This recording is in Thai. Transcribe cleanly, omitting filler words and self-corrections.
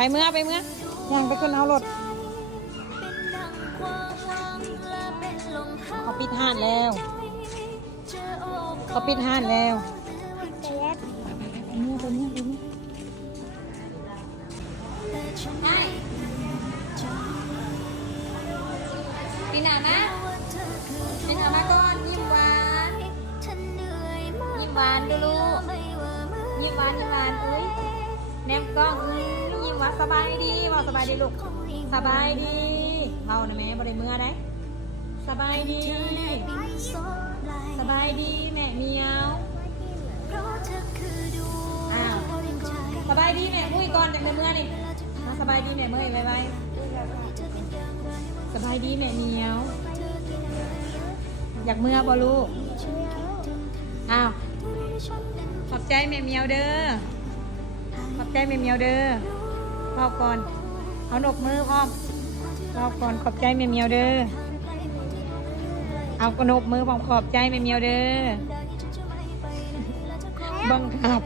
ไปเมื่อย่างไปขึ้นเอารถเขาปิดห้านแล้วเขาปิดห้านแล้วไปเมื่อปีหน้านะปีหน้ามาก่อนยิ้มหวานดูลูกยิ้มหวานเอ้ยแนมกล้องยิ้มหวานสบายดีบอกสบายดีลูกสบายดีเบานะแม่บ่ได้เมื่อได้สบายดีแม่เมียวอ้าวสบายดีแม่มุ้ยก่อนจากในเมื่อนี่มาสบายดีแม่เมื่อยไวๆสบายดีแม่เมียวอยากเมื่อบ่ลูกอ้าวขอบใจแม่เมียวเด้อขอบใจแม่เมียวเด้อพ่อก่อนเอาดกมือพ่อก่อนขอบใจแม่เมียวเด้อเอากระนบมือผมขอบใจแม่เมียวเด้อบังคับ